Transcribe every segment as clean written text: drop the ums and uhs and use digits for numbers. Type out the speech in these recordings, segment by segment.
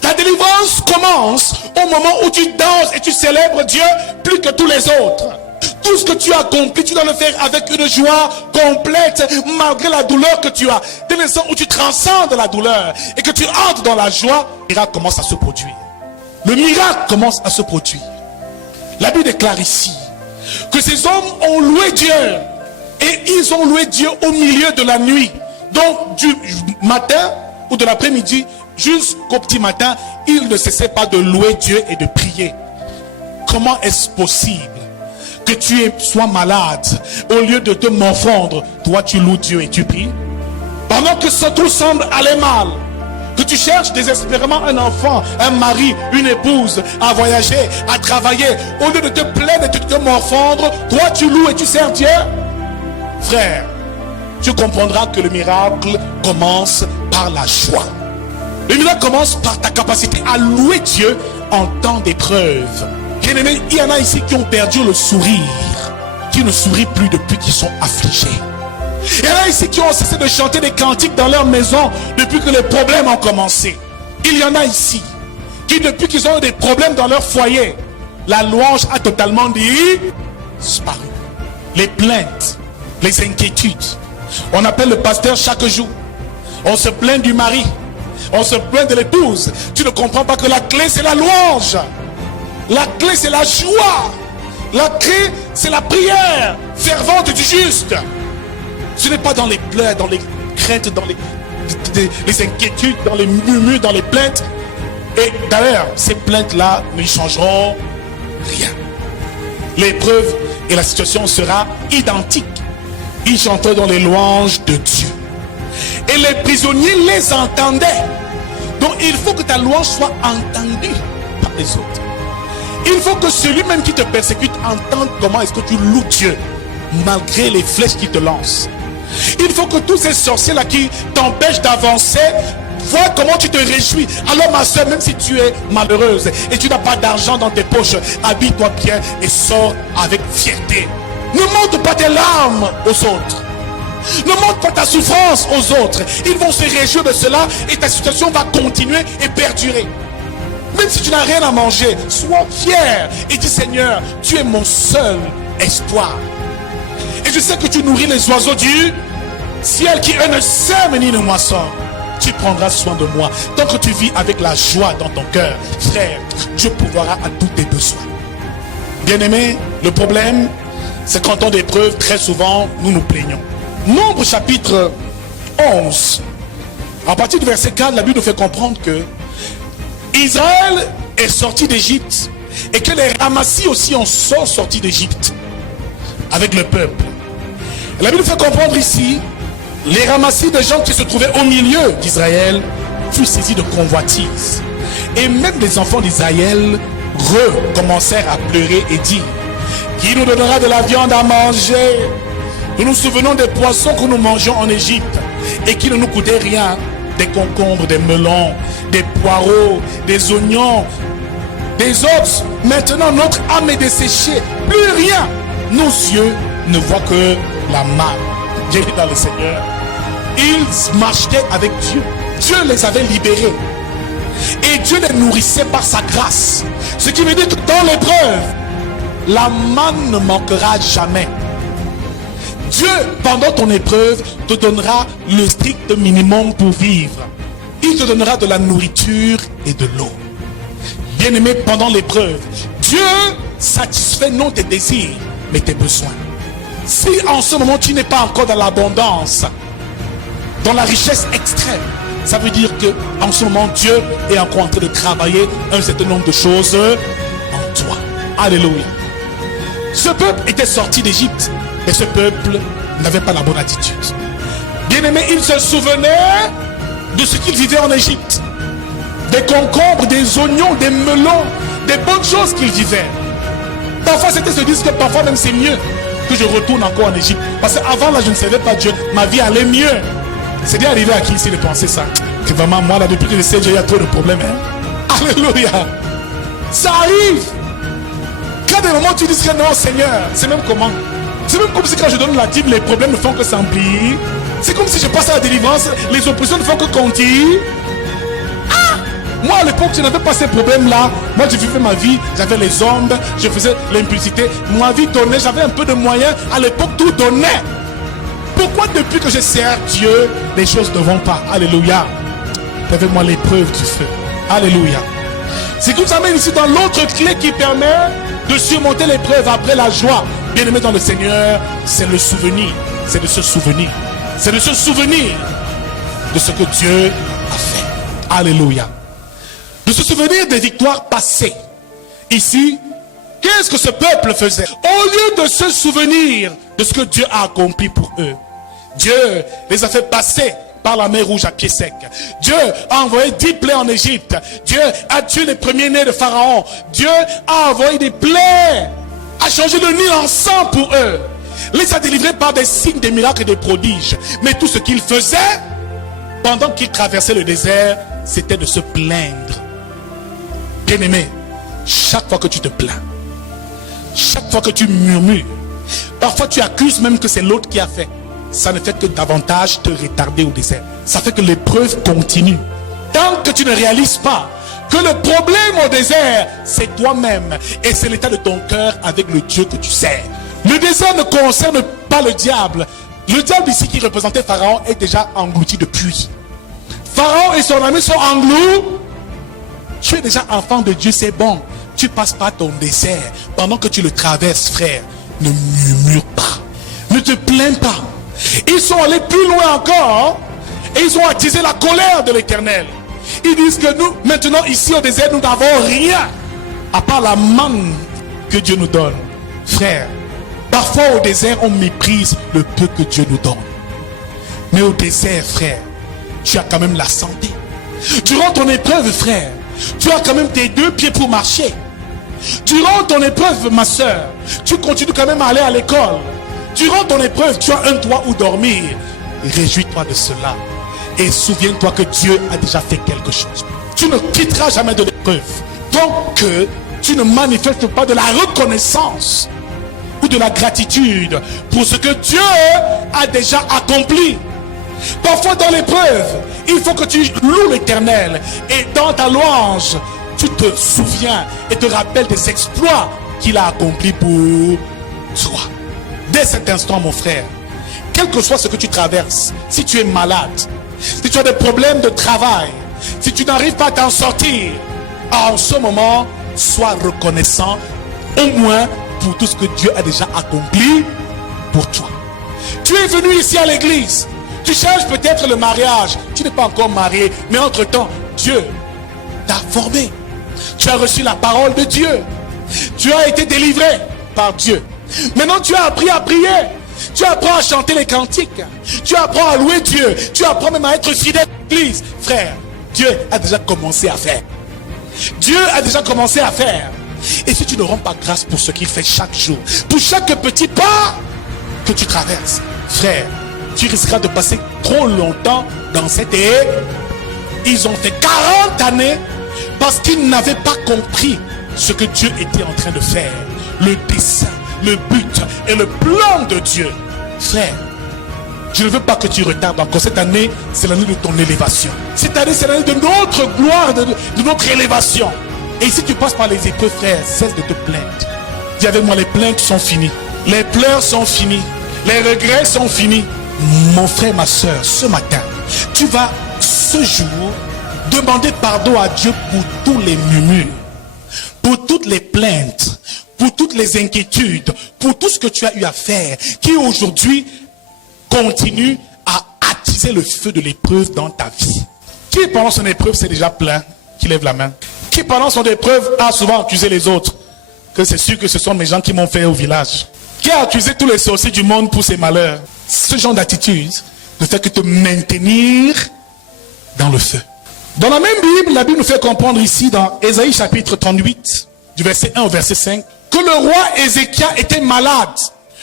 Ta délivrance commence au moment où tu danses et tu célèbres Dieu plus que tous les autres. Tout ce que tu as accompli, tu dois le faire avec une joie complète, malgré la douleur que tu as. Dès l'instant où tu transcendes la douleur et que tu entres dans la joie, le miracle commence à se produire. Le miracle commence à se produire. La Bible déclare ici que ces hommes ont loué Dieu. Et ils ont loué Dieu au milieu de la nuit. Donc du matin ou de l'après-midi jusqu'au petit matin, ils ne cessaient pas de louer Dieu et de prier. Comment est-ce possible que tu sois malade, au lieu de te morfondre, toi tu loues Dieu et tu pries? Pendant que tout semble aller mal, que tu cherches désespérément un enfant, un mari, une épouse, à voyager, à travailler, au lieu de te plaindre et de te morfondre, toi tu loues et tu sers Dieu. Frère, tu comprendras que le miracle commence par la joie. Le miracle commence par ta capacité à louer Dieu en temps d'épreuve. Bien-aimé, il y en a ici qui ont perdu le sourire, qui ne sourient plus depuis qu'ils sont affligés. Il y en a ici qui ont cessé de chanter des cantiques dans leur maison depuis que les problèmes ont commencé. Il y en a ici qui, depuis qu'ils ont eu des problèmes dans leur foyer, la louange a totalement disparu. Les plaintes, les inquiétudes. On appelle le pasteur chaque jour. On se plaint du mari. On se plaint de l'épouse. Tu ne comprends pas que la clé c'est la louange. La clé c'est la joie. La clé c'est la prière fervente du juste. Ce n'est pas dans les pleurs, dans les craintes, dans les inquiétudes, dans les murmures, dans les plaintes. Et d'ailleurs, ces plaintes-là ne changeront rien. L'épreuve et la situation sera identique. Ils chantaient dans les louanges de Dieu. Et les prisonniers les entendaient. Donc il faut que ta louange soit entendue par les autres. Il faut que celui même qui te persécute entende comment est-ce que tu loues Dieu, malgré les flèches qu'il te lance. Il faut que tous ces sorciers-là qui t'empêchent d'avancer voient comment tu te réjouis. Alors ma soeur, même si tu es malheureuse et tu n'as pas d'argent dans tes poches, habille-toi bien et sors avec fierté. Ne montre pas tes larmes aux autres. Ne montre pas ta souffrance aux autres. Ils vont se réjouir de cela et ta situation va continuer et perdurer. Même si tu n'as rien à manger, sois fier et dis Seigneur, tu es mon seul espoir. Et je sais que tu nourris les oiseaux du ciel qui eux ne sèment ni ne moissonnent. Tu prendras soin de moi. Tant que tu vis avec la joie dans ton cœur, frère, Dieu pourvoira à tous tes besoins. Bien-aimé, le problème, c'est qu'en temps d'épreuve, très souvent, nous nous plaignons. Nombre chapitre 11, à partir du verset 4, la Bible nous fait comprendre que Israël est sorti d'Égypte et que les Ramassis aussi sont sortis d'Égypte avec le peuple. La Bible nous fait comprendre ici, les Ramassis de gens qui se trouvaient au milieu d'Israël furent saisis de convoitise. Et même les enfants d'Israël recommencèrent à pleurer et dire: qui nous donnera de la viande à manger? Nous nous souvenons des poissons que nous mangeons en Égypte et qui ne nous coûtaient rien. Des concombres, des melons, des poireaux, des oignons, des ox. Maintenant notre âme est desséchée. Plus rien. Nos yeux ne voient que la manne. J'ai dit dans le Seigneur, ils marchaient avec Dieu. Dieu les avait libérés. Et Dieu les nourrissait par sa grâce. Ce qui veut dire que dans l'épreuve, la manne ne manquera jamais. Dieu, pendant ton épreuve, te donnera le strict minimum pour vivre. Il te donnera de la nourriture et de l'eau. Bien-aimé, pendant l'épreuve, Dieu satisfait non tes désirs, mais tes besoins. Si en ce moment tu n'es pas encore dans l'abondance, dans la richesse extrême, ça veut dire que en ce moment Dieu est encore en train de travailler un certain nombre de choses en toi. Alléluia. Ce peuple était sorti d'Égypte, mais ce peuple n'avait pas la bonne attitude. Bien-aimé, il se souvenait de ce qu'il vivait en Égypte. Des concombres, des oignons, des melons, des bonnes choses qu'il vivait. Parfois c'était se dire que parfois même c'est mieux que je retourne encore en Égypte. Parce qu'avant là je ne savais pas Dieu, ma vie allait mieux. C'est bien arrivé à qui ici de penser ça? Que vraiment moi là depuis que je sais Dieu, il y a trop de problèmes. Alléluia. Ça arrive. Quand des moments tu dis que non Seigneur, c'est même comment? C'est même comme si quand je donne la dîme, les problèmes ne font que s'emplir. C'est comme si je passe à la délivrance, les oppositions ne font que continuer. Moi, à l'époque, je n'avais pas ces problèmes-là. Moi, je vivais ma vie, j'avais les ondes, je faisais l'impulsité. Ma vie donnait, j'avais un peu de moyens. À l'époque, tout donnait. Pourquoi depuis que je sers Dieu, les choses ne vont pas? Alléluia. Avec-moi l'épreuve du feu. Alléluia. C'est que nous amène ici dans l'autre clé qui permet de surmonter l'épreuve après la joie. Bien-aimé dans le Seigneur, c'est le souvenir. C'est de se souvenir. C'est de se souvenir de ce que Dieu a fait. Alléluia. De se souvenir des victoires passées. Ici, qu'est-ce que ce peuple faisait? Au lieu de se souvenir de ce que Dieu a accompli pour eux, Dieu les a fait passer par la mer rouge à pied sec. Dieu a envoyé 10 plaies en Égypte. Dieu a tué les premiers-nés de Pharaon. Dieu a envoyé des plaies, a changé le Nil en sang pour eux. Les a délivrés par des signes, des miracles et des prodiges. Mais tout ce qu'ils faisaient pendant qu'ils traversaient le désert, c'était de se plaindre. Bien-aimé, chaque fois que tu te plains, chaque fois que tu murmures, parfois tu accuses même que c'est l'autre qui a fait, ça ne fait que davantage te retarder au désert. Ça fait que l'épreuve continue. Tant que tu ne réalises pas que le problème au désert, c'est toi-même et c'est l'état de ton cœur avec le Dieu que tu sers. Le désert ne concerne pas le diable. Le diable ici qui représentait Pharaon est déjà englouti depuis. Pharaon et son ami sont engloutis. Tu es déjà enfant de Dieu, c'est bon. Tu passes pas ton désert. Pendant que tu le traverses, frère, ne murmure pas. Ne te plains pas. Ils sont allés plus loin encore et ils ont attisé la colère de l'Éternel. Ils disent que nous, maintenant ici au désert, nous n'avons rien à part la manne que Dieu nous donne. Frère, parfois au désert, on méprise le peu que Dieu nous donne. Mais au désert, frère, tu as quand même la santé. Durant ton épreuve, frère, tu as quand même tes 2 pieds pour marcher. Durant ton épreuve, ma soeur, tu continues quand même à aller à l'école. Durant ton épreuve, tu as un toit où dormir. Réjouis-toi de cela. Et souviens-toi que Dieu a déjà fait quelque chose. Tu ne quitteras jamais de l'épreuve. Donc que tu ne manifestes pas de la reconnaissance ou de la gratitude pour ce que Dieu a déjà accompli. Parfois dans l'épreuve, il faut que tu loues l'Éternel. Et dans ta louange, tu te souviens et te rappelles des exploits qu'il a accomplis pour toi. Dès cet instant, mon frère, quel que soit ce que tu traverses, si tu es malade, si tu as des problèmes de travail, si tu n'arrives pas à t'en sortir, en ce moment, sois reconnaissant au moins pour tout ce que Dieu a déjà accompli pour toi. Tu es venu ici à l'église, tu cherches peut-être le mariage, tu n'es pas encore marié, mais entre-temps, Dieu t'a formé. Tu as reçu la parole de Dieu. Tu as été délivré par Dieu. Maintenant, tu as appris à prier. Tu apprends à chanter les cantiques. Tu apprends à louer Dieu. Tu apprends même à être fidèle à l'église. Frère, Dieu a déjà commencé à faire. Dieu a déjà commencé à faire. Et si tu ne rends pas grâce pour ce qu'il fait chaque jour, pour chaque petit pas que tu traverses, frère, tu risqueras de passer trop longtemps dans cette ère. Ils ont fait 40 années parce qu'ils n'avaient pas compris ce que Dieu était en train de faire. Le dessein, le but et le plan de Dieu. Frère, je ne veux pas que tu retardes encore. Cette année, c'est l'année de ton élévation. Cette année, c'est l'année de notre gloire, de notre élévation. Et si tu passes par les épreuves, frère, cesse de te plaindre. Dis avec moi, les plaintes sont finies. Les pleurs sont finis. Les regrets sont finis. Mon frère, ma soeur, ce matin, tu vas ce jour demander pardon à Dieu pour tous les murmures, pour toutes les plaintes, pour toutes les inquiétudes, pour tout ce que tu as eu à faire, qui aujourd'hui continue à attiser le feu de l'épreuve dans ta vie. Qui pendant son épreuve s'est déjà plaint? Qui lève la main. Qui pendant son épreuve a souvent accusé les autres? Que c'est sûr que ce sont mes gens qui m'ont fait au village. Qui a accusé tous les sorciers du monde pour ses malheurs? Ce genre d'attitude ne fait que te maintenir dans le feu. Dans la même Bible, la Bible nous fait comprendre ici dans Ésaïe chapitre 38, du verset 1 au verset 5, que le roi Ézéchias était malade.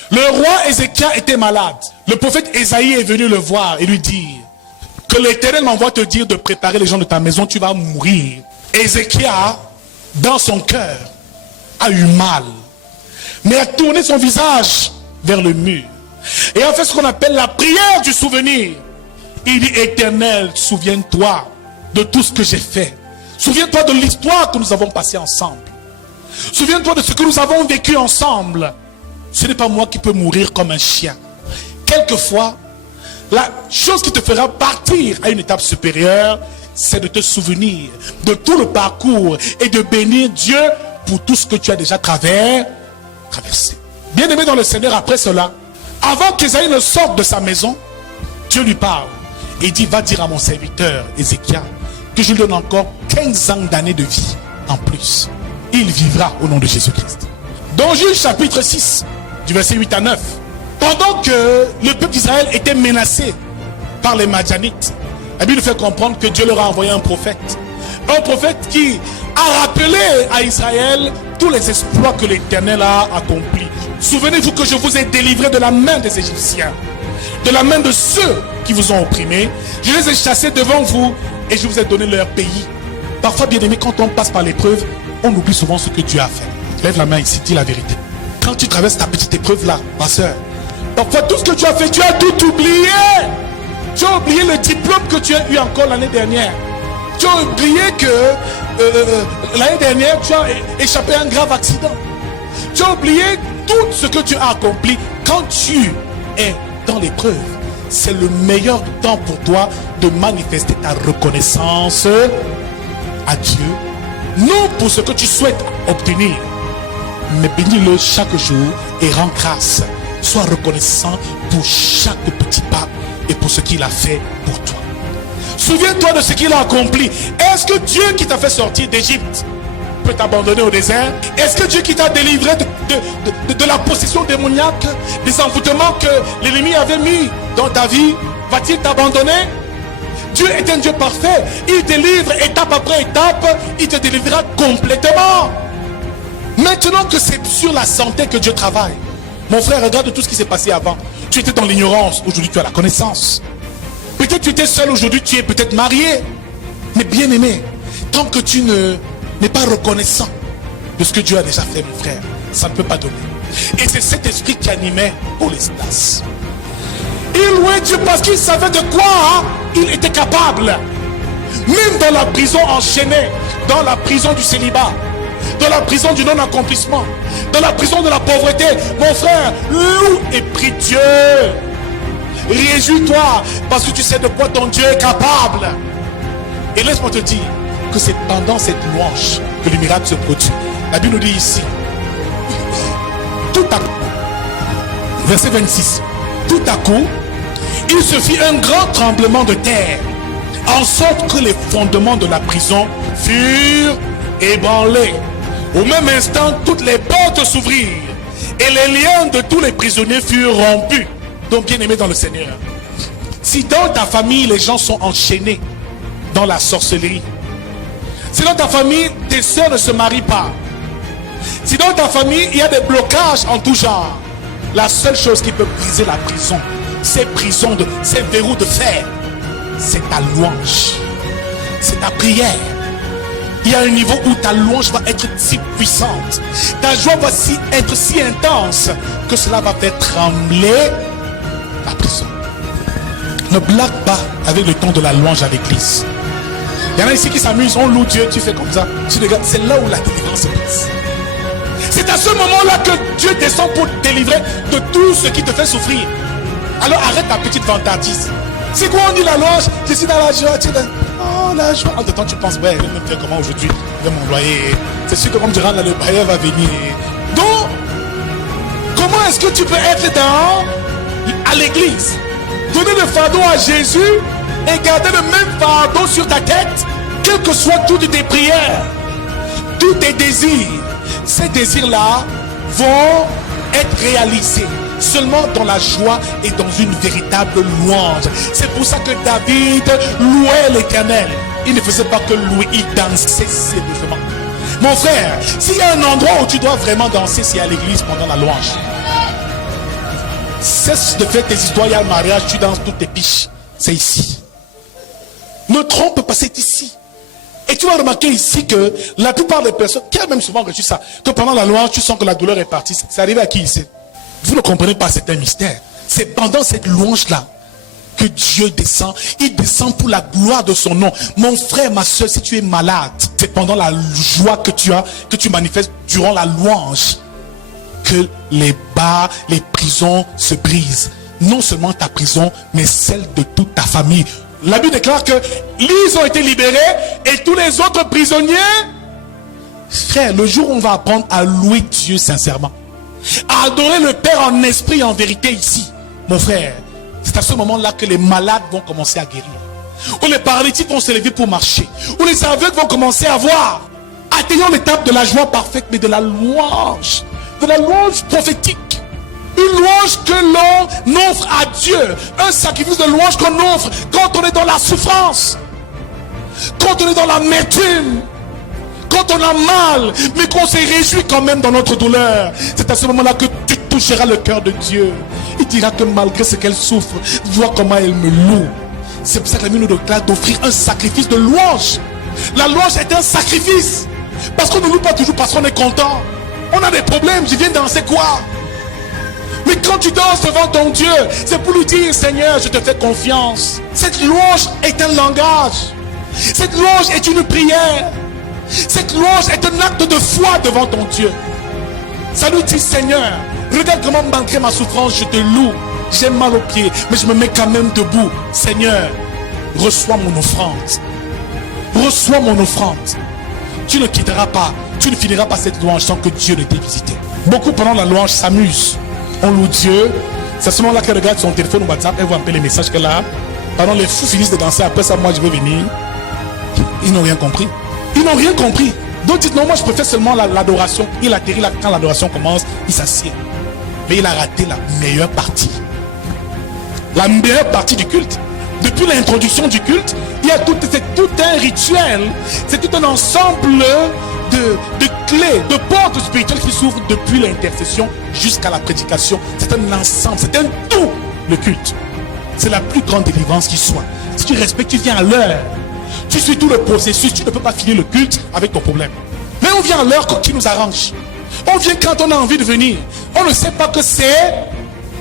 Le roi Ézéchias était malade. Le prophète Ésaïe est venu le voir et lui dire que l'Éternel m'envoie te dire de préparer les gens de ta maison, tu vas mourir. Ézéchias, dans son cœur, a eu mal, mais a tourné son visage vers le mur et a fait ce qu'on appelle la prière du souvenir. Il dit: Éternel, souviens-toi de tout ce que j'ai fait. Souviens-toi de l'histoire que nous avons passée ensemble. Souviens-toi de ce que nous avons vécu ensemble. Ce n'est pas moi qui peux mourir comme un chien. Quelquefois, la chose qui te fera partir à une étape supérieure, c'est de te souvenir de tout le parcours et de bénir Dieu pour tout ce que tu as déjà traversé. Bien-aimé dans le Seigneur, après cela, avant qu'Ésaïe ne sorte de sa maison, Dieu lui parle et dit, va dire à mon serviteur Ézéchias que je lui donne encore 15 ans d'années de vie en plus. Il vivra au nom de Jésus-Christ. Dans Juge chapitre 6, du verset 8 à 9, pendant que le peuple d'Israël était menacé par les Madianites, la Bible nous fait comprendre que Dieu leur a envoyé un prophète qui a rappelé à Israël tous les exploits que l'Éternel a accomplis. Souvenez-vous que je vous ai délivré de la main des Égyptiens, de la main de ceux qui vous ont opprimés. Je les ai chassés devant vous et je vous ai donné leur pays. Parfois, bien aimé, quand on passe par l'épreuve, on oublie souvent ce que Dieu a fait. Lève la main ici, dis la vérité. Quand tu traverses ta petite épreuve là, ma soeur, parfois tout ce que tu as fait, tu as tout oublié. Tu as oublié le diplôme que tu as eu encore l'année dernière. Tu as oublié que l'année dernière, tu as échappé à un grave accident. Tu as oublié tout ce que tu as accompli. Quand tu es dans l'épreuve, c'est le meilleur temps pour toi de manifester ta reconnaissance à Dieu. Non pour ce que tu souhaites obtenir, mais bénis-le chaque jour et rends grâce. Sois reconnaissant pour chaque petit pas et pour ce qu'il a fait pour toi. Souviens-toi de ce qu'il a accompli. Est-ce que Dieu qui t'a fait sortir d'Égypte peut t'abandonner au désert? Est-ce que Dieu qui t'a délivré de la possession démoniaque, des envoûtements que l'ennemi avait mis dans ta vie, va-t-il t'abandonner? Dieu est un Dieu parfait. Il délivre étape après étape. Il te délivrera complètement. Maintenant que c'est sur la santé que Dieu travaille, mon frère, regarde tout ce qui s'est passé avant. Tu étais dans l'ignorance, aujourd'hui tu as la connaissance. Peut-être tu étais seul, aujourd'hui tu es peut-être marié. Mais bien aimé, tant que tu n'es pas reconnaissant de ce que Dieu a déjà fait, mon frère, ça ne peut pas donner. Et c'est cet esprit qui animait Onestas. Il louait Dieu parce qu'il savait de quoi il était capable. Même dans la prison enchaînée, dans la prison du célibat, dans la prison du non-accomplissement, dans la prison de la pauvreté, mon frère, loue et prie Dieu. Réjouis-toi parce que tu sais de quoi ton Dieu est capable. Et laisse-moi te dire que c'est pendant cette louange que le miracle se produit. La Bible nous dit ici, tout à coup, verset 26, tout à coup, il se fit un grand tremblement de terre, en sorte que les fondements de la prison furent ébranlés. Au même instant, toutes les portes s'ouvrirent et les liens de tous les prisonniers furent rompus. Donc, bien aimé dans le Seigneur, si dans ta famille les gens sont enchaînés dans la sorcellerie, si dans ta famille tes soeurs ne se marient pas, si dans ta famille il y a des blocages en tout genre, la seule chose qui peut briser la prison, ces verrous de fer, c'est ta louange, c'est ta prière. Il y a un niveau où ta louange va être si puissante, ta joie va être si intense que cela va faire trembler la prison. Ne blague pas avec le ton de la louange à l'église. Il y en a ici qui s'amusent, on loue Dieu, tu fais comme ça, tu regardes, c'est là où la délivrance se passe. C'est à ce moment-là que Dieu descend pour te délivrer de tout ce qui te fait souffrir. Alors arrête ta petite vantardise. C'est quoi on dit la louange? Je suis dans la joie, tu es dans... Oh la joie. En temps tu penses, ouais, il va me faire comment aujourd'hui? Il va m'envoyer. C'est sûr que comme tu rentres là, le bailleur va venir. Donc, comment est-ce que tu peux être à l'église, donner le fardeau à Jésus et garder le même fardeau sur ta tête, quelles que soient toutes tes prières, tous tes désirs? Ces désirs-là vont être réalisés seulement dans la joie et dans une véritable louange. C'est pour ça que David louait l'Éternel. Il ne faisait pas que louer, il dansait sérieusement. Mon frère, s'il y a un endroit où tu dois vraiment danser, c'est à l'église pendant la louange. Cesse de faire tes histoires, il y a le mariage, tu danses toutes tes piches. C'est ici. Ne trompe pas, c'est ici. Et tu vas remarquer ici que la plupart des personnes, qui a même souvent reçu ça, que pendant la louange, tu sens que la douleur est partie. C'est arrivé à qui ici? Vous ne comprenez pas, c'est un mystère. C'est pendant cette louange-là que Dieu descend. Il descend pour la gloire de son nom. Mon frère, ma soeur, si tu es malade, c'est pendant la joie que tu manifestes durant la louange, que les bas, les prisons se brisent. Non seulement ta prison, mais celle de toute ta famille. La Bible déclare que ils ont été libérés et tous les autres prisonniers. Frère, le jour où on va apprendre à louer Dieu sincèrement, à adorer le Père en esprit et en vérité ici, mon frère, c'est à ce moment-là que les malades vont commencer à guérir, où les paralytiques vont se lever pour marcher, où les aveugles vont commencer à voir, atteignant l'étape de la joie parfaite, mais de la louange prophétique. Une louange que l'on offre à Dieu. Un sacrifice de louange qu'on offre quand on est dans la souffrance, quand on est dans l'amertume, quand on a mal, mais qu'on se réjouit quand même dans notre douleur. C'est à ce moment-là que tu toucheras le cœur de Dieu. Il dira que malgré ce qu'elle souffre, vois comment elle me loue. C'est pour ça que la Bible nous déclare d'offrir un sacrifice de louange. La louange est un sacrifice. Parce qu'on ne loue pas toujours parce qu'on est content. On a des problèmes, je viens danser quoi? Mais quand tu danses devant ton Dieu, c'est pour lui dire, Seigneur, je te fais confiance. Cette louange est un langage. Cette louange est une prière. Cette louange est un acte de foi devant ton Dieu. Ça lui dit, Seigneur, regarde comment malgré ma souffrance, je te loue. J'ai mal aux pieds, mais je me mets quand même debout. Seigneur, reçois mon offrande. Reçois mon offrande. Tu ne quitteras pas, tu ne finiras pas cette louange sans que Dieu ne t'ait visité. Beaucoup pendant la louange s'amusent. On loue Dieu. C'est à ce moment-là qu'elle regarde son téléphone ou WhatsApp, elle voit un peu les messages qu'elle a. Pendant les fous finissent de danser, après ça, moi je vais venir. Ils n'ont rien compris. Ils n'ont rien compris. Donc dites non, moi je préfère seulement l'adoration. Il atterrit là, quand l'adoration commence, il s'assied. Mais il a raté la meilleure partie. La meilleure partie du culte. Depuis l'introduction du culte, il y a tout un rituel. C'est tout un ensemble de clés, de portes spirituelles qui s'ouvrent depuis l'intercession jusqu'à la prédication. C'est un ensemble, c'est un tout, le culte. C'est la plus grande délivrance qui soit. Si tu respectes, tu viens à l'heure. Tu suis tout le processus, tu ne peux pas finir le culte avec ton problème. Mais on vient à l'heure qui nous arrange. On vient quand on a envie de venir. On ne sait pas que c'est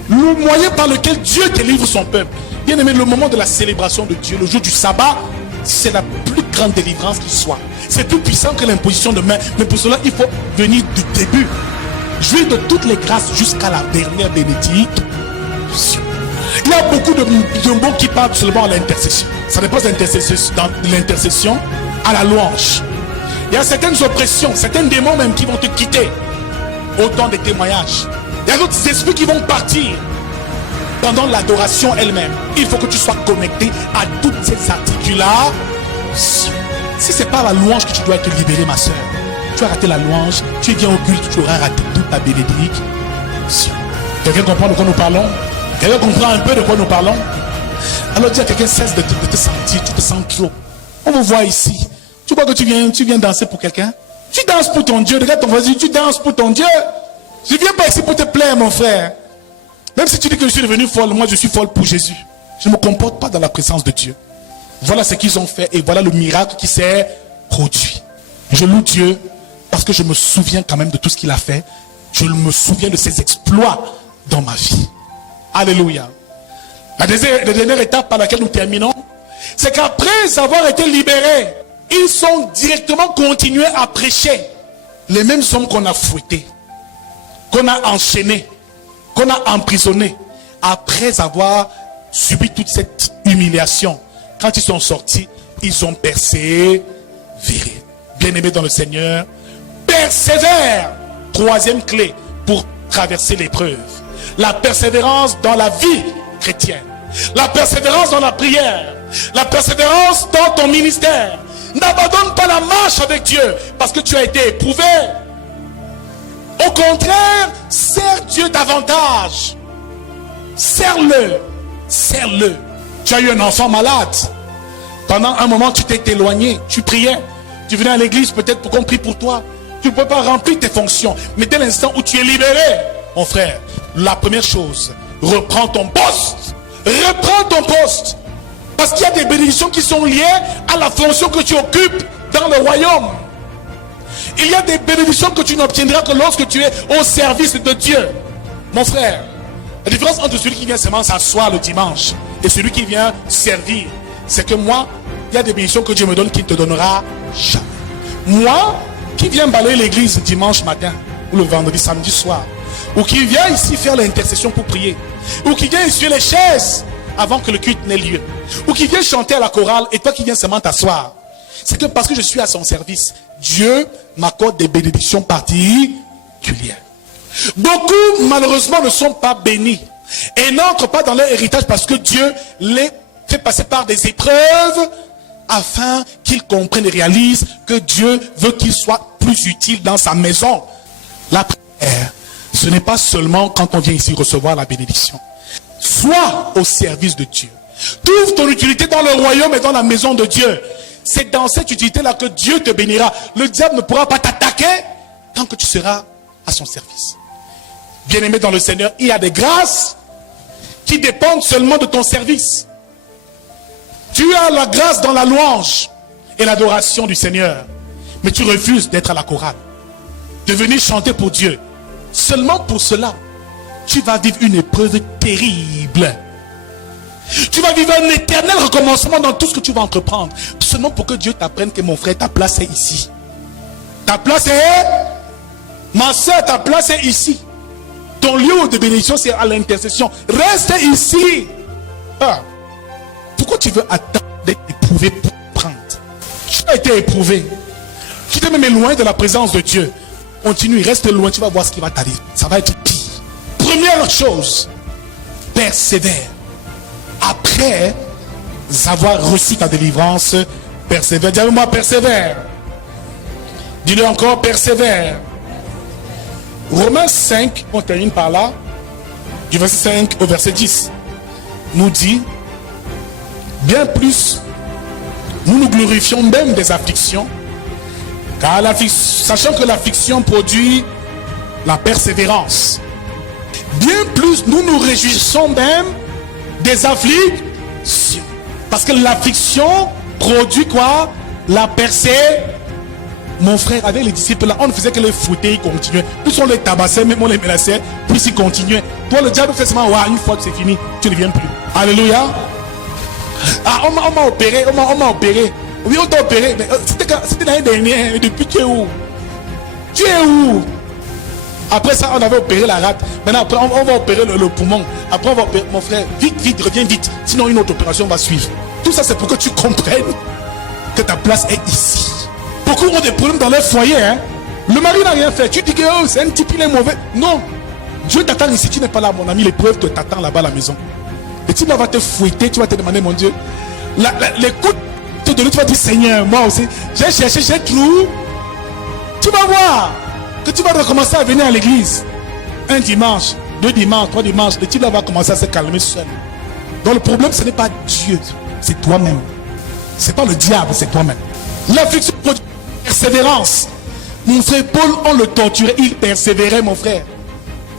le moyen par lequel Dieu délivre son peuple. Bien aimé, le moment de la célébration de Dieu, le jour du sabbat, c'est la plus grande délivrance qui soit. C'est plus puissant que l'imposition de main. Mais pour cela, il faut venir du début. Jouir de toutes les grâces jusqu'à la dernière bénédiction. Il y a beaucoup de mots qui parlent seulement à l'intercession. Ça dépend de l'intercession à la louange. Il y a certaines oppressions, certains démons même qui vont te quitter. Autant de témoignages. Il y a d'autres esprits qui vont partir pendant l'adoration elle-même. Il faut que tu sois connecté à toutes ces articulations. Si ce n'est pas la louange que tu dois être libéré, ma soeur, tu as raté la louange, tu viens au culte, tu auras raté toute ta bénédiction. Quelqu'un comprend de quoi nous parlons? Quelqu'un comprend un peu de quoi nous parlons? Alors dis à quelqu'un, cesse de te sentir, tu te sens clos. On vous voit ici. Tu vois que tu viens danser pour quelqu'un? Tu danses pour ton Dieu. Regarde ton voisin, tu danses pour ton Dieu. Je ne viens pas ici pour te plaire, mon frère. Même si tu dis que je suis devenu folle, moi je suis folle pour Jésus. Je ne me comporte pas dans la présence de Dieu. Voilà ce qu'ils ont fait et voilà le miracle qui s'est produit. Je loue Dieu parce que je me souviens quand même de tout ce qu'il a fait. Je me souviens de ses exploits dans ma vie. Alléluia. La dernière étape par laquelle nous terminons, c'est qu'après avoir été libérés, ils sont directement continués à prêcher. Les mêmes hommes qu'on a fouettés, qu'on a enchaînés, qu'on a emprisonnés, après avoir subi toute cette humiliation, quand ils sont sortis, ils ont persévéré. Bien-aimés dans le Seigneur, persévère. Troisième clé pour traverser l'épreuve. La persévérance dans la vie chrétienne. La persévérance dans la prière. La persévérance dans ton ministère. N'abandonne pas la marche avec Dieu parce que tu as été éprouvé. Au contraire, sers Dieu davantage. Sers-le. Sers-le. Tu as eu un enfant malade. Pendant un moment, tu t'es éloigné. Tu priais. Tu venais à l'église peut-être pour qu'on prie pour toi. Tu ne peux pas remplir tes fonctions. Mais dès l'instant où tu es libéré, mon frère, la première chose, reprends ton poste. Reprends ton poste. Parce qu'il y a des bénédictions qui sont liées à la fonction que tu occupes dans le royaume. Il y a des bénédictions que tu n'obtiendras que lorsque tu es au service de Dieu. Mon frère, La différence entre celui qui vient seulement s'asseoir le dimanche et celui qui vient servir, c'est que moi, il y a des bénédictions que Dieu me donne qu'il ne te donnera jamais. Moi, qui viens balayer l'église dimanche matin, ou le vendredi, samedi soir, ou qui vient ici faire l'intercession pour prier, ou qui vient essuyer les chaises avant que le culte n'ait lieu, ou qui vient chanter à la chorale, et toi qui viens seulement t'asseoir, c'est que parce que je suis à son service, Dieu m'accorde des bénédictions particulières. Beaucoup, malheureusement, ne sont pas bénis et n'entrent pas dans leur héritage parce que Dieu les fait passer par des épreuves afin qu'ils comprennent et réalisent que Dieu veut qu'ils soient plus utiles dans sa maison. La prière, ce n'est pas seulement quand on vient ici recevoir la bénédiction. Sois au service de Dieu. Trouve ton utilité dans le royaume et dans la maison de Dieu. C'est dans cette utilité-là que Dieu te bénira. Le diable ne pourra pas t'attaquer tant que tu seras à son service. Bien-aimé dans le Seigneur, il y a des grâces qui dépendent seulement de ton service. Tu as la grâce dans la louange et l'adoration du Seigneur, mais tu refuses d'être à la chorale, de venir chanter pour Dieu. Seulement pour cela, tu vas vivre une épreuve terrible. Tu vas vivre un éternel recommencement dans tout ce que tu vas entreprendre. Seulement pour que Dieu t'apprenne que mon frère, ta place est ici. Ta place est... Ma soeur, ta place est ici. Ton lieu de bénédiction, c'est à l'intercession. Reste ici. Ah. Pourquoi tu veux attendre d'être éprouvé pour prendre? Tu as été éprouvé. Tu t'es même éloigné de la présence de Dieu. Continue, reste loin, tu vas voir ce qui va t'arriver. Ça va être pire. Première chose, persévère. Après avoir reçu ta délivrance, persévère. Dis moi, persévère. Dis-le encore, persévère. Romains 5, on termine par là, du verset 5 au verset 10, nous dit, bien plus, nous nous glorifions même des afflictions, car sachant que l'affliction produit la persévérance. Bien plus, nous nous réjouissons même des afflictions. Parce que l'affliction produit quoi? La persévérance. Mon frère, avec les disciples là, on ne faisait que les fouetter, ils continuaient. Plus on les tabassait, même on les menaçait, plus ils continuaient. Toi, le diable fait seulement, une fois que c'est fini, tu ne viens plus. Alléluia. Ah, on m'a opéré, on m'a opéré. Oui, on t'a opéré, mais c'était l'année dernière, et depuis tu es où? Tu es où? Après ça, on avait opéré la rate. Maintenant, après, on va opérer le poumon. Après, on va opérer, mon frère, vite, reviens vite. Sinon, une autre opération va suivre. Tout ça, c'est pour que tu comprennes que ta place est ici. Beaucoup ont des problèmes dans leur foyer. Hein? Le mari n'a rien fait. Tu dis que c'est un type, il est mauvais. Non. Dieu t'attend ici. Tu n'es pas là, mon ami. L'épreuve t'attend là-bas à la maison. Le type là va te fouetter. Tu vas te demander, mon Dieu. Les coups te donner, tu vas dire, Seigneur, moi aussi. J'ai cherché, j'ai trouvé. Tu vas voir que tu vas recommencer à venir à l'église. Un dimanche, 2 dimanches, 3 dimanches. Le type là va commencer à se calmer seul. Donc le problème, ce n'est pas Dieu. C'est toi-même. Ce n'est pas le diable, c'est toi-même. L'affliction produit persévérance. Mon frère Paul, on le torturait, il persévérait, mon frère.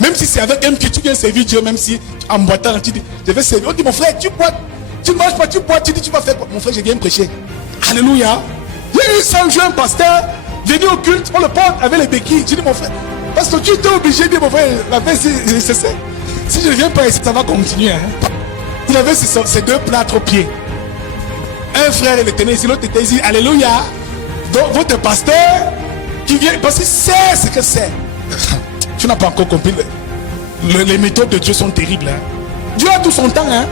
Même si c'est avec un pied, tu viens servir Dieu, même si en boitant, tu dis, je vais servir. On dit, mon frère, tu bois, tu ne manges pas, tu bois, tu dis, tu vas faire quoi? Mon frère, je viens prêcher. Alléluia. Il y a eu 5 jours, un pasteur, venu au culte, on le porte avec les béquilles. Tu dis, mon frère, parce que tu étais obligé de dire, mon frère, la paix, c'est ça. Si je ne viens pas ici, ça va continuer. Hein. Il avait ses 2 plâtres aux pieds. Un frère, il était ici, l'autre était ici. Alléluia. Donc, votre pasteur qui vient, parce qu'il sait ce que c'est. Tu n'as pas encore compris. Les méthodes de Dieu sont terribles. Hein. Dieu a tout son temps. Hein.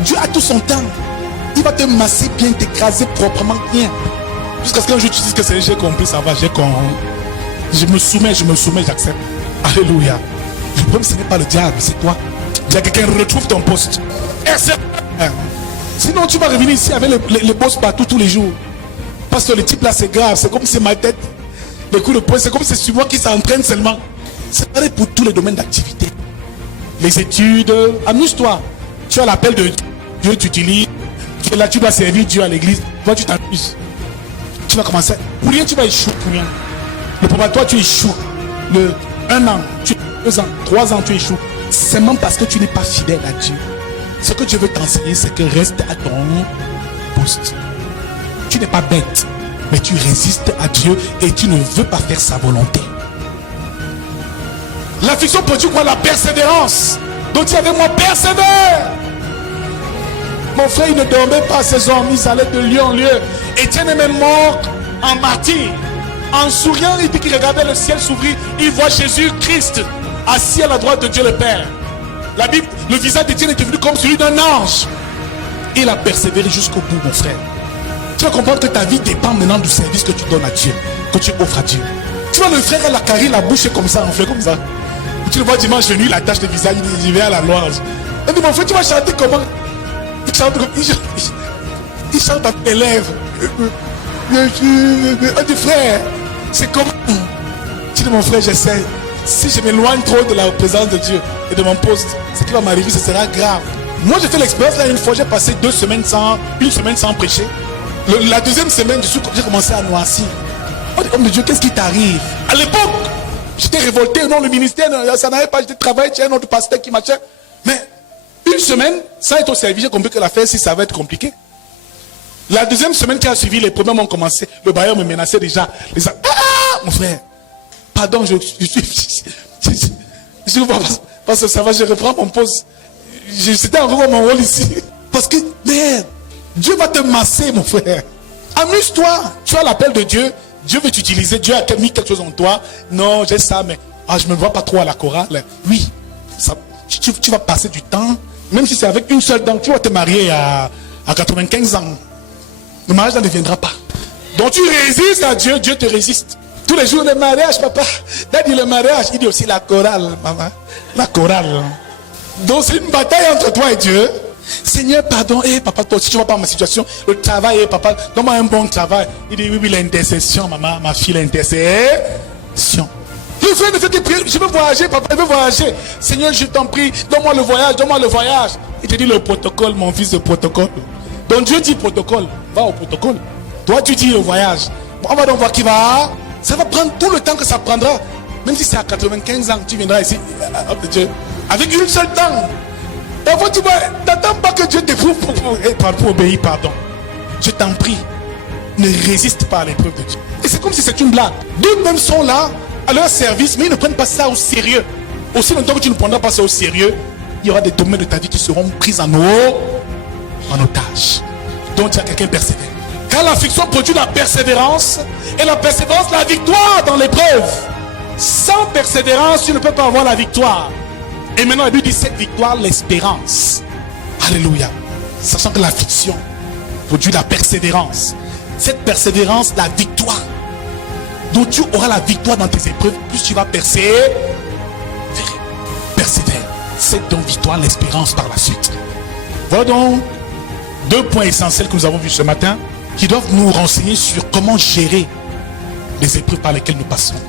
Dieu a tout son temps. Il va te masser bien, t'écraser proprement bien. Jusqu'à ce qu'un jour tu dises que c'est j'ai compris, ça va, je me soumets, j'accepte. Alléluia. Le problème, ce n'est pas le diable, c'est toi. Il y a quelqu'un, retrouve ton poste. Sinon, tu vas revenir ici avec les boss partout tous les jours. Parce que le type là, c'est grave. C'est comme si c'est ma tête. Les coups de poing, c'est comme si c'est moi qui s'entraîne seulement. C'est pareil pour tous les domaines d'activité. Les études, amuse-toi. Tu as l'appel de Dieu, tu utilises. Tu es là, tu dois servir Dieu à l'église. Toi, tu t'amuses. Tu vas commencer. Pour rien, tu vas échouer. Pour rien. Le probatoire, tu échoues. 1 an, 2 ans, 3 ans, tu échoues. C'est même parce que tu n'es pas fidèle à Dieu. Ce que Dieu veut t'enseigner, c'est que reste à ton poste. Tu n'es pas bête, mais tu résistes à Dieu et tu ne veux pas faire sa volonté. L'affliction produit quoi? La persévérance. Donc dis avec moi, persévère. Mon frère, il ne dormait pas ses hommes, il allait de lieu en lieu. Étienne est même mort en martyr. En souriant, il dit qu'il regardait le ciel s'ouvrir. Il voit Jésus-Christ assis à la droite de Dieu le Père. La Bible, le visage d'Étienne est devenu comme celui d'un ange. Il a persévéré jusqu'au bout, mon frère. Tu vas comprendre que ta vie dépend maintenant du service que tu donnes à Dieu, que tu offres à Dieu. Tu vois, le frère a la carrière, la bouche est comme ça, on fait comme ça. Tu le vois dimanche venu, il attache le visage, il dit, j'y vais à la louange. Il dit, mon frère, tu vas chanter comment? Il chante comme il chante à tes lèvres. On dit, frère, c'est comment? Tu dis, mon frère, j'essaie. Si je m'éloigne trop de la présence de Dieu et de mon poste, ce qui va m'arriver, ce sera grave. Moi, j'ai fait l'expérience là, une fois, j'ai passé une semaine sans prêcher. La deuxième semaine, j'ai commencé à noircir. On dit, homme de Dieu, qu'est-ce qui t'arrive? À l'époque, j'étais révolté. Non, le ministère, ça n'avait pas, j'étais travaillé, j'ai un autre pasteur qui marchait. Mais une semaine, sans être au service, j'ai compris que l'affaire, si ça va être compliqué. La deuxième semaine qui a suivi, les problèmes ont commencé. Le bailleur me menaçait déjà. Mon frère, pardon, parce que ça va, je reprends mon poste. C'était encore mon rôle ici. Parce que, merde, Dieu va te masser, mon frère. Amuse-toi. Tu as l'appel de Dieu. Dieu veut t'utiliser. Dieu a mis quelque chose en toi. Non, j'ai ça, mais je ne me vois pas trop à la chorale. Oui, ça, tu vas passer du temps. Même si c'est avec une seule dent, tu vas te marier à 95 ans. Le mariage ne deviendra pas. Donc tu résistes à Dieu, Dieu te résiste. Tous les jours, le mariage, papa. Daddy, le mariage, il dit aussi la chorale, maman. La chorale. Donc c'est une bataille entre toi et Dieu. Seigneur, pardon, papa, toi aussi tu vois pas ma situation. Le travail, papa, donne-moi un bon travail. Il dit, oui, l'intercession, maman, ma fille, l'intercession. Le frère ne fait que prier, je veux voyager, papa, je veux voyager. Seigneur, je t'en prie, donne-moi le voyage, donne-moi le voyage. Il te dit le protocole, mon fils, le protocole. Donc Dieu dit protocole, va au protocole. Toi, tu dis le voyage. Bon, on va donc voir qui va. Ça va prendre tout le temps que ça prendra. Même si c'est à 95 ans, tu viendras ici, Dieu, avec une seule dent. Parfois, tu vois, n'attends pas que Dieu t'éprouve pour obéir, pardon. Je t'en prie, ne résiste pas à l'épreuve de Dieu. Et c'est comme si c'est une blague. D'autres même sont là, à leur service, mais ils ne prennent pas ça au sérieux. Aussi longtemps que tu ne prendras pas ça au sérieux, il y aura des domaines de ta vie qui seront pris en otage. Donc, il y a quelqu'un persévère. Car l'affliction produit la persévérance, et la persévérance, la victoire dans l'épreuve. Sans persévérance, tu ne peux pas avoir la victoire. Et maintenant, la Bible dit cette victoire, l'espérance. Alléluia. Sachant que l'affliction produit la persévérance. Cette persévérance, la victoire. Donc tu auras la victoire dans tes épreuves, plus tu vas persévérer. Persévère. C'est donc victoire, l'espérance par la suite. Voilà donc 2 points essentiels que nous avons vus ce matin, qui doivent nous renseigner sur comment gérer les épreuves par lesquelles nous passons.